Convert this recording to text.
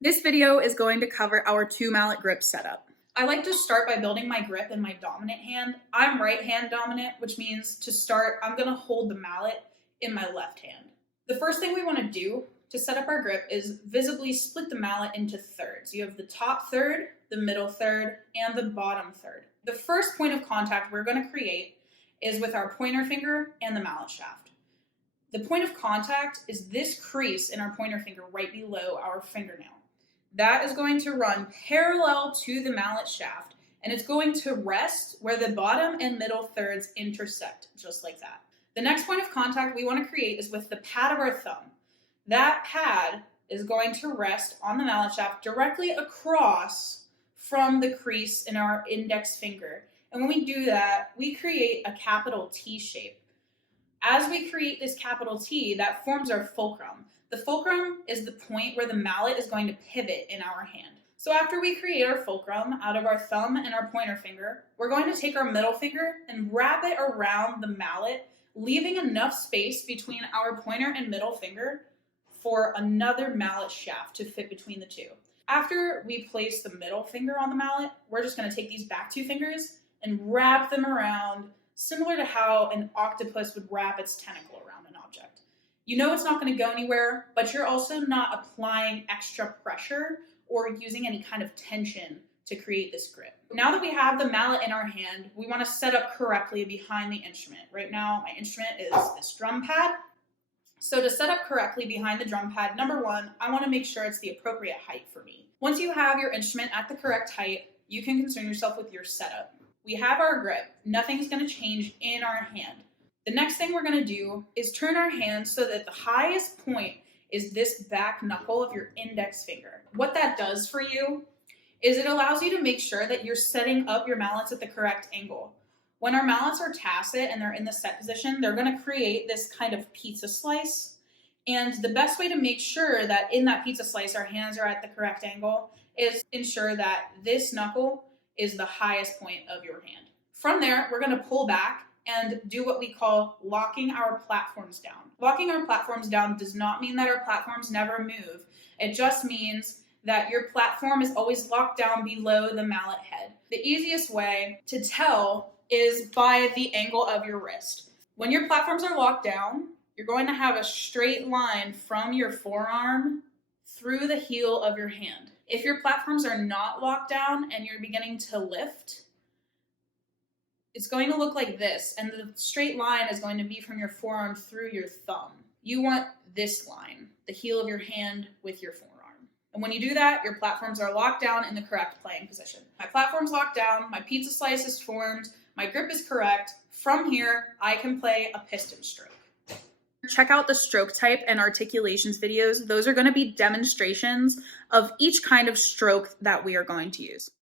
This video is going to cover our 2 mallet grip setup. I like to start by building my grip in my dominant hand. I'm right hand dominant, which means to start, I'm gonna hold the mallet in my left hand. The first thing we wanna do to set up our grip is visibly split the mallet into thirds. You have the top third, the middle third, and the bottom third. The first point of contact we're gonna create is with our pointer finger and the mallet shaft. The point of contact is this crease in our pointer finger right below our fingernail. That is going to run parallel to the mallet shaft, and it's going to rest where the bottom and middle thirds intersect, just like that. The next point of contact we want to create is with the pad of our thumb. That pad is going to rest on the mallet shaft directly across from the crease in our index finger. And when we do that, we create a capital T shape. As we create this capital T, that forms our fulcrum. The fulcrum is the point where the mallet is going to pivot in our hand. So after we create our fulcrum out of our thumb and our pointer finger, we're going to take our middle finger and wrap it around the mallet, leaving enough space between our pointer and middle finger for another mallet shaft to fit between the two. After we place the middle finger on the mallet, we're just going to take these back 2 fingers and wrap them around, similar to how an octopus would wrap its tentacle around an object. You know it's not going to go anywhere, but you're also not applying extra pressure or using any kind of tension to create this grip. Now that we have the mallet in our hand, we want to set up correctly behind the instrument. Right now, my instrument is this drum pad. So to set up correctly behind the drum pad, number 1, I want to make sure it's the appropriate height for me. Once you have your instrument at the correct height, you can concern yourself with your setup. We have our grip. Nothing's going to change in our hand. The next thing we're going to do is turn our hand so that the highest point is this back knuckle of your index finger. What that does for you is it allows you to make sure that you're setting up your mallets at the correct angle. When our mallets are tacit and they're in the set position, they're going to create this kind of pizza slice. And the best way to make sure that in that pizza slice our hands are at the correct angle is ensure that this knuckle is the highest point of your hand. From there, we're going to pull back and do what we call locking our platforms down. Locking our platforms down does not mean that our platforms never move. It just means that your platform is always locked down below the mallet head. The easiest way to tell is by the angle of your wrist. When your platforms are locked down, you're going to have a straight line from your forearm through the heel of your hand. If your platforms are not locked down and you're beginning to lift, it's going to look like this, and the straight line is going to be from your forearm through your thumb. You want this line, the heel of your hand with your forearm. And when you do that, your platforms are locked down in the correct playing position. My platform's locked down, my pizza slice is formed, my grip is correct. From here, I can play a piston stroke. Check out the stroke type and articulations videos. Those are going to be demonstrations of each kind of stroke that we are going to use.